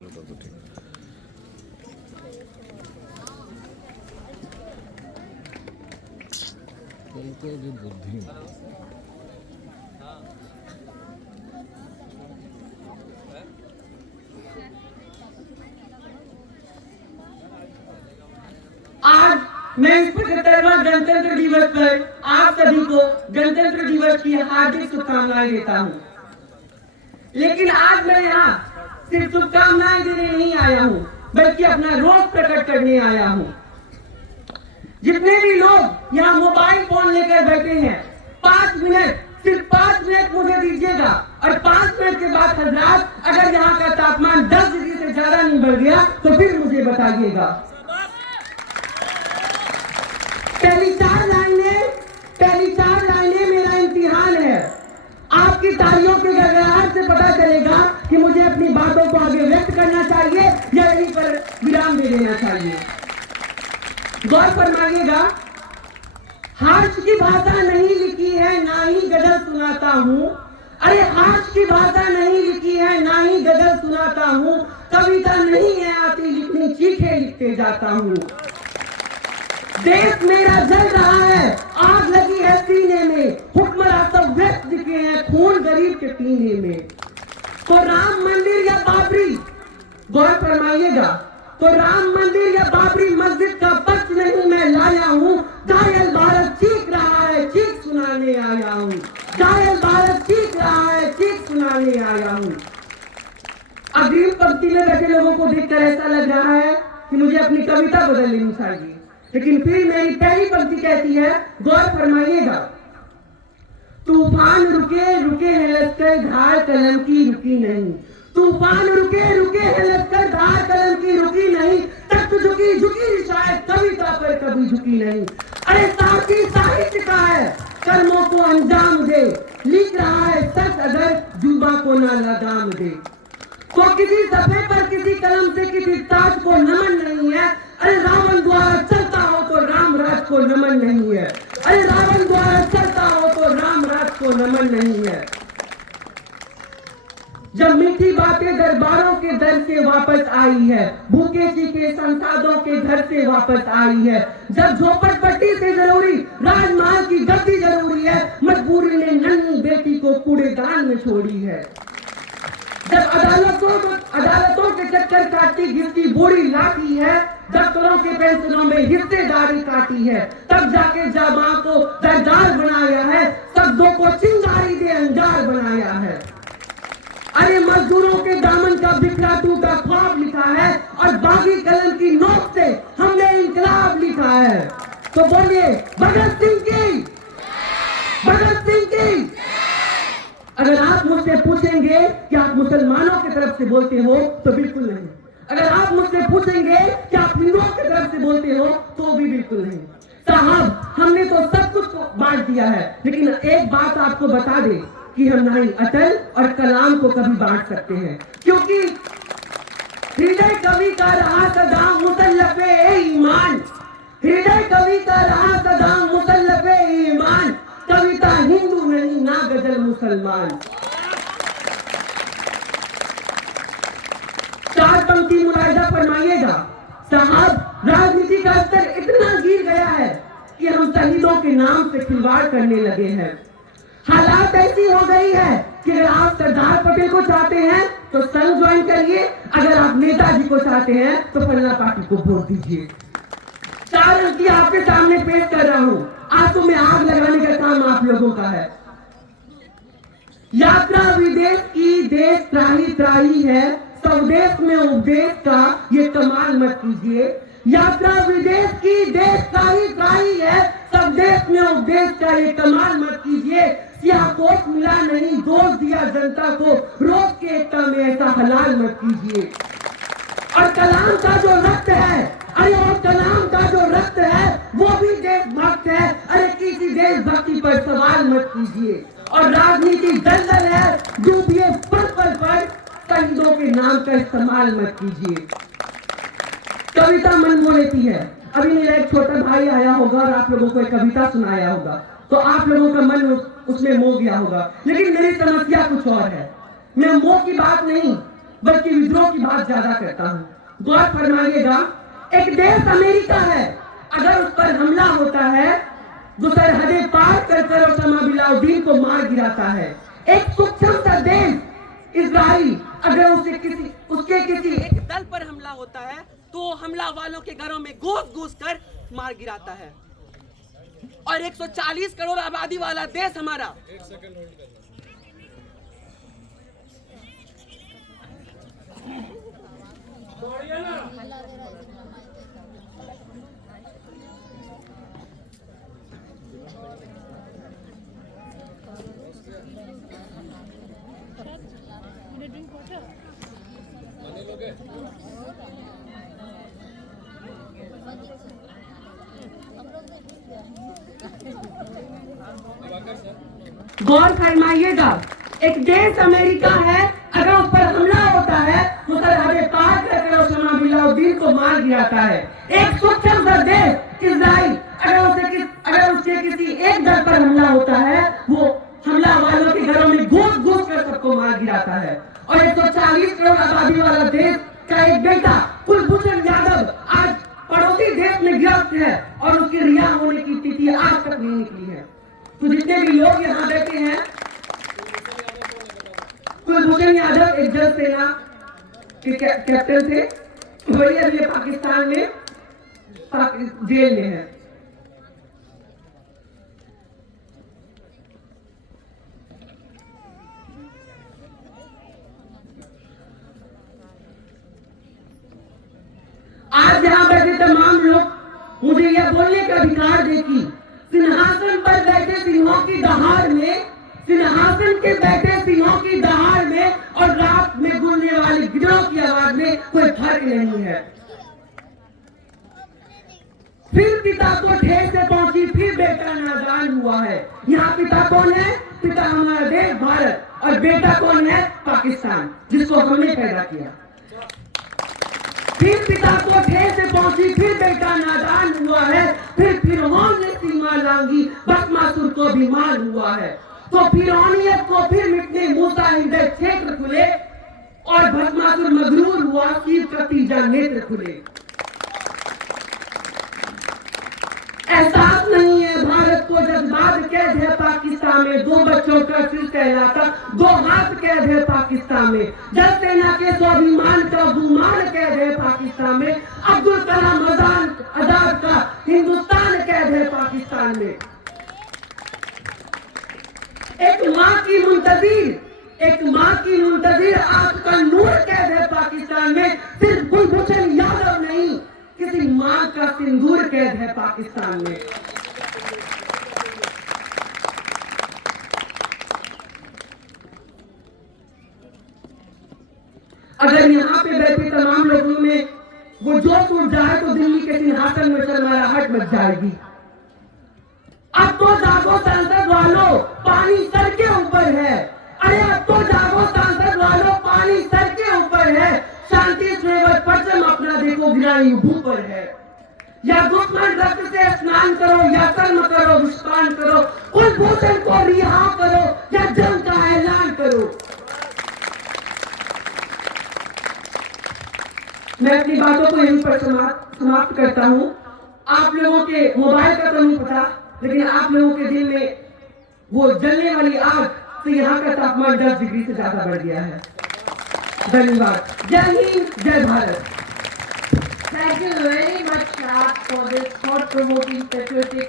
बुद्धि आज मैं इस 75वां गणतंत्र दिवस पर आप सभी को गणतंत्र दिवस की हार्दिक शुभकामनाएं देता हूं। लेकिन आज मैं यहाँ सिर्फ शुभकामनाएं देने नहीं आया हूँ, बल्कि अपना रोष प्रकट करने आया हूँ। जितने भी लोग यहाँ मोबाइल फोन लेकर बैठे हैं, 5 मिनट, सिर्फ 5 मिनट मुझे दीजिएगा और 5 मिनट के बाद हजरात, अगर यहाँ का तापमान 10 डिग्री से ज्यादा नहीं बढ़ गया तो फिर मुझे बताइएगा। पहली चार लाइनें मेरा इम्तिहान है। आपकी तालियों के गड़गड़ाहट से पता चलेगा कि मुझे अपनी बातों को आगे व्यक्त करना चाहिए या यहीं पर विराम दे देना चाहिए। गौर फरमाइएगा, हार्श की भाषा नहीं लिखी है, ना ही गजल सुनाता हूँ। अरे हार्श की भाषा नहीं लिखी है, ना ही गजल सुनाता हूँ। कविता नहीं है आती लिखनी, चीखे लिखते जाता हूँ। देश मेरा जल रहा है, आग लगी है सीने में, हुक्मरान सब व्यस्त दिखे हैं खून गरीब के पीने में। तो राम मंदिर या बाबरी, गौर फरमाइएगा, तो राम मंदिर या बाबरी मस्जिद का पक्ष नहीं मैं लाया हूँ। घायल भारत चीख रहा है, चीख सुनाने आया हूँ। घायल भारत चीख रहा है, चीख सुनाने आया हूँ। अग्रिम पंक्ति में बैठे लोगों को देखकर ऐसा लग रहा है कि मुझे अपनी कविता बदल लेनी चाहिए, लेकिन फिर मेरी पहली पंक्ति कहती है, गौर फरमाइएगा, तूफान रुके रुके है लश्कर, धार कलम की रुकी नहीं। तूफान रुके रुके है लश्कर, धार कलम की रुकी नहीं। तख्त झुकी झुकी शायद, कविता पर कभी झुकी नहीं। अरे साथी साहित्य का है, कर्मों को अंजाम दे, लिख रहा है सच अगर जुबा को ना लगाम दे। तो किसी सफे पर किसी कलम से किसी ताज को नमन नहीं है। अरे रावण द्वारा चलता हो तो राम राज को नमन नहीं है। अरे रावण द्वारा चलता हो तो राम राज को नमन नहीं है। जब मीठी बातें दरबारों के दर से वापस आई है, भूखे चीखे संसादों के घर से वापस आई है। जब झोपड़पट्टी से जरूरी राजमहल की गद्दी जरूरी है, मजबूरी ने नन्ही बेटी को कूड़ेदान में छोड़ी है। जब अदालतों के चक्कर काटती घिसती बूढ़ी लाठी है, दफ्तरों के पेंशनों में हिस्सेदारी काटी है, तब जाके जामा को दरदार बनाया है, शब्दों को चिंगारी दे अंगार बनाया है। अरे मजदूरों के दामन का बिखरा टूटा ख्वाब लिखा है और बागी कलम की नोक से हमने इंकलाब लिखा है। तो बोलिए भगत सिंह की, भगत सिंह की। अगर आप मुझसे पूछेंगे कि आप मुसलमानों की तरफ से बोलते हो तो बिल्कुल नहीं। अगर आप मुझसे पूछेंगे कि आप हिंदुओं की तरफ से बोलते हो तो भी बिल्कुल नहीं। साहब, हमने तो सब कुछ बांट दिया है, लेकिन एक बात आपको बता दे कि हम ना ही अटल और कलाम को कभी बांट सकते हैं, क्योंकि हृदय कवि का रहा सदा मुसल्लफे ईमान। हृदय कवि का रहा सदा मुसल्लफे ईमान। कविता हिंदू नहीं ना गजल मुसलमान। 4 पंक्ति मुलाहिजा फरमाइएगा। साहब, राजनीति का स्तर इतना गिर गया है कि हम शहीदों के नाम से खिलवाड़ करने लगे हैं। हालात ऐसी हो गई है कि अगर आप सरदार पटेल को चाहते हैं तो संघ ज्वाइन करिए, अगर आप नेताजी को चाहते हैं तो फलाना पार्टी को वोट दीजिए। 4 अंक आपके सामने पेश कर रहा हूं। आज तो मैं आग लगाने का काम आप लोगों का है। यात्रा विदेश की देश त्राही त्राही है, स्वदेश में उपदेश का ये कमाल मत कीजिए। यात्रा विदेश की देश त्राही त्राही है, स्वदेश में उपदेश का ये कमाल मत कीजिए। सियाकोट मिला नहीं, दोष दिया जनता को, रोज के एकता में ऐसा हलाल मत कीजिए। और कलाम का जो रक्त है, अरे और कलाम का जो रक्त है वो भी देशभक्त है। अरे किसी देशभक्ति पर सवाल मत कीजिए। और राजनीति दलदल है, डूबिए पल पल पर, शहीदों के नाम का इस्तेमाल मत कीजिए। कविता मन मोह लेती है। अभी मेरा एक छोटा भाई आया होगा और आप लोगों को एक कविता सुनाया होगा, तो आप लोगों का मन उसमें मोह गया होगा। लेकिन मेरी समस्या कुछ और है। मैं मोह की बात नहीं, बल्कि विद्रोह की बात ज्यादा करता हूं। गौर फरमाइएगा, एक देश अमेरिका है, अगर उस पर हमला होता है जो सरहदें पार कर ओसामा बिन लादेन को मार गिराता है। एक सूक्ष्म सा देश इजराइल, अगर उसके किसी एक दल पर हमला होता है तो हमला वालों के घरों में घुस कर मार गिराता है। और 140 करोड़ आबादी वाला देश हमारा, एक सेकंड होल्ड करना। गौर फरमाइएगा, एक देश अमेरिका है, अगर उस पर हमला होता है तो सरहदें पार कर ओसामा बिन लादेन को मार गिराता है। एक सूक्ष्म सा देश इजराइल, अगर उसके किसी एक दल पर हमला होता है वो हमला वालों के घरों में घुस कर सबको मार गिराता है। और 140 करोड़ आबादी वाला देश का एक बेटा कुलभूषण यादव आज पड़ोसी देश में गिरफ्त है और उसकी रिहा होने की तिथि आज तक नहीं निकली है। तो जितने भी लोग यहाँ बैठे हैं, कुलभूषण यादव एक जल सेना के कैप्टन थे, वही अभी पाकिस्तान में जेल में है। आज यहाँ बैठे तमाम लोग मुझे यह बोलने का अधिकार दे कि सिंहासन पर बैठे सिंहों की दहाड़ में, सिंहासन के बैठे सिंहों की दहाड़ में और रात में गूंजने वाली गिरोह की आवाज में कोई फर्क नहीं है। फिर पिता को ठेस से पहुंची, फिर बेटा नादान हुआ है। यहाँ पिता कौन है? पिता हमारा देश भारत, और बेटा कौन है? पाकिस्तान, जिसको हमने पैदा किया। फिर पिता को ठेस से पहुंची, फिर बेटा नादान हुआ है। फिर फिरौन ने सीमा लांगी, बदमाशुर को भी मार हुआ है। तो फिरौनियत को फिर मिटने मूसा हृदय क्षेत्र खुले और बदमाशुर मगरूर हुआ, सिर का तीजा नेत्र खुले। एहसास नहीं है भारत को जज्बात कैद है पाकिस्तान में, दो बच्चों का सिर कहलाता, दो हाथ कैद है पाकिस्तान में। जल सेना के स्वाभिमान का गुमान कैद है पाकिस्तान में। अब्दुल कलाम आजाद का हिंदुस्तान कैद है पाकिस्तान में। एक माँ की मुंतजिर आंख का नूर कैद है पाकिस्तान में। सिर्फ कुलभूषण यादव नहीं, किसी मां का सिंदूर कैद है पाकिस्तान में। अगर यहाँ पे बैठे तमाम लोगों में वो जोश उठ जाए तो दिल्ली के सिंहासन में शर्मराहट मच जाएगी। अब तो जागो सांसद वालों, पानी सर के ऊपर है। अरे अब तो जागो सांसद वालों, पानी सर के ऊपर है। शांति सेवक परचम अपना देखो गिराई भू पर है। या दुश्मन रक्त से स्नान करो, या कर्म करो, विस्तान करो, कुलभूषण को रिहा करो, या जंग का ऐलान करो। मैं अपनी बातों को यहीं पर समाप्त करता हूँ। आप लोगों के मोबाइल का तो नहीं पता, लेकिन आप लोगों के दिल में वो जलने वाली आग से यहाँ का तापमान 10 डिग्री से ज्यादा बढ़ गया है। धन्यवाद। जय हिंद, जय Bharat. Thank you very much, Raj, for this thought-provoking, patriotic